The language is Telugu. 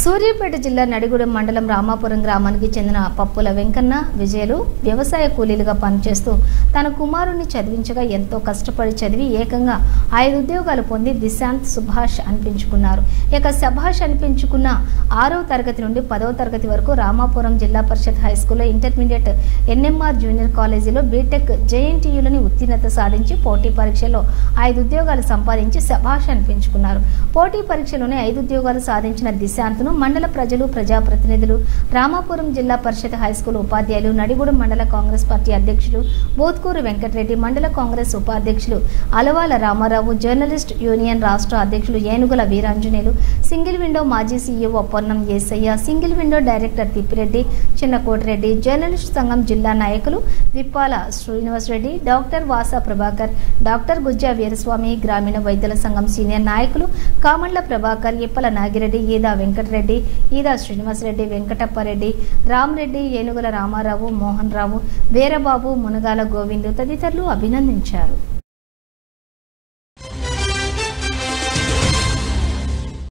సూర్యాపేట జిల్లా నడిగూడెం మండలం రామాపురం గ్రామానికి చెందిన పప్పుల వెంకన్న విజయలు వ్యవసాయ కూలీలుగా పనిచేస్తూ తన కుమారుణ్ణి చదివించగా ఎంతో కష్టపడి చదివి ఏకంగా 5 ఉద్యోగాలు పొంది దిశాంత్ సుభాష్ అనిపించుకున్నారు. ఇక సుభాష్ అనిపించుకున్న 6వ తరగతి నుండి 10వ తరగతి వరకు రామాపురం జిల్లా పరిషత్ హైస్కూల్లో ఇంటర్మీడియట్ ఎన్ఎంఆర్ జూనియర్ కాలేజీలో బీటెక్ జేఎన్టీయూలని ఉత్తీర్ణత సాధించి పోటీ పరీక్షలో 5 ఉద్యోగాలు సంపాదించి సుభాష్ అనిపించుకున్నారు. పోటీ పరీక్షలోనే 5 ఉద్యోగాలు సాధించిన దిశాంత్ మండల ప్రజలు ప్రజాప్రతినిధులు రామాపురం జిల్లా పరిషత్ హైస్కూల్ ఉపాధ్యాయులు నడిగూడెం మండల కాంగ్రెస్ పార్టీ అధ్యక్షులు బోత్కూరు వెంకటరెడ్డి మండల కాంగ్రెస్ ఉపాధ్యక్షులు అలవాల రామారావు జర్నలిస్ట్ యూనియన్ రాష్ట్ర అధ్యక్షులు ఏనుగుల వీరాంజనేయులు సింగిల్ విండో మాజీ CEO Ponnam Yesayya single window director Thippireddy Chinnakotireddy journalist సంఘం జిల్లా నాయకులు విప్పాల శ్రీనివాసరెడ్డి డాక్టర్ వాసా ప్రభాకర్ డాక్టర్ గుజ్జా వీరస్వామి గ్రామీణ వైద్యుల సంఘం సీనియర్ నాయకులు కామండ్ల ప్రభాకర్ ఇప్పల నాగిరెడ్డి ఈదా వెంకటరెడ్డి ఈదా శ్రీనివాసరెడ్డి వెంకటప్పారెడ్డి రామరెడ్డి ఏనుగుల రామారావు మోహన్ రావు వీరబాబు మునగాల గోవిందు తదితరులు అభినందించారు.